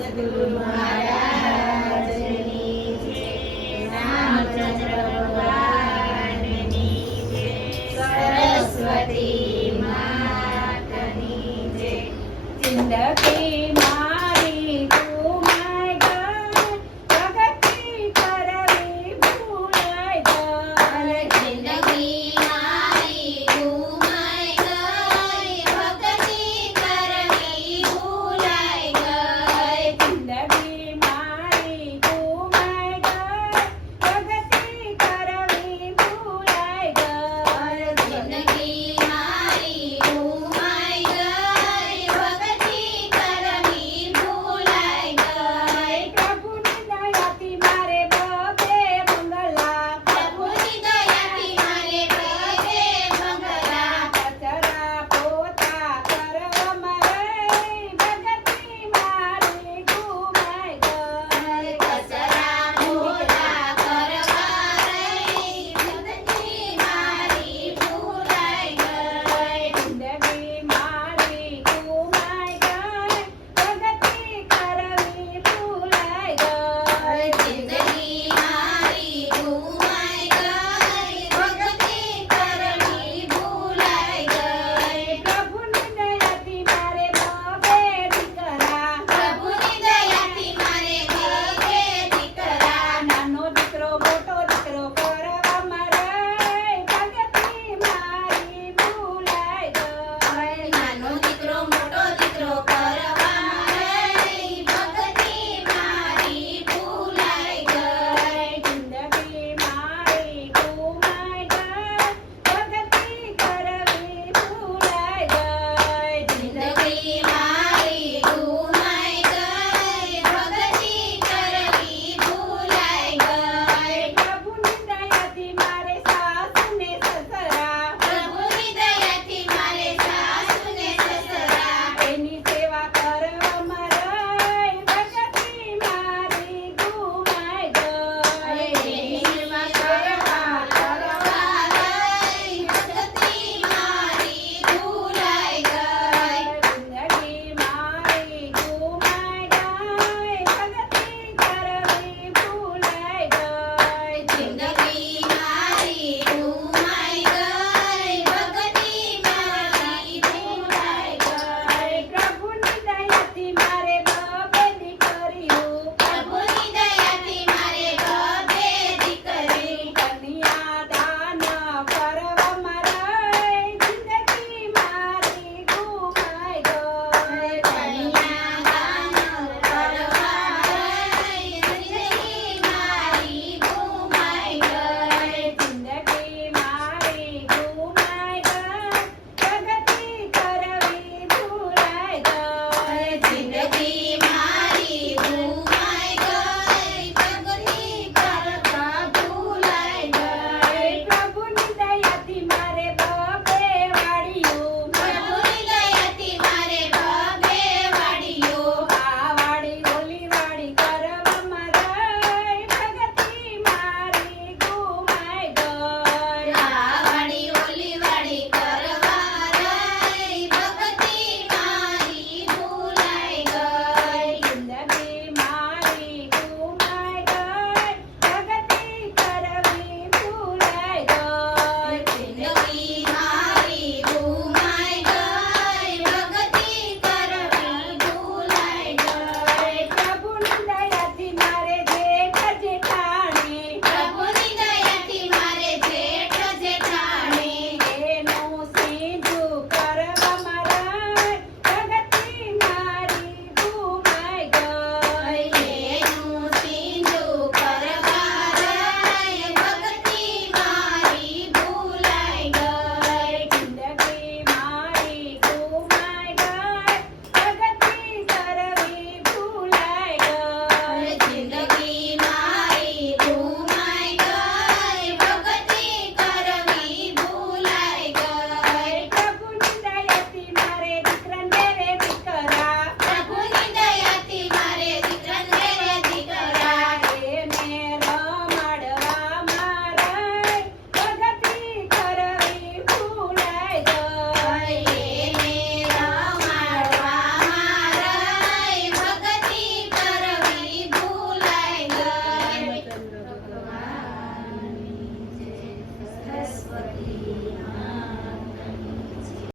Alhamdulillah.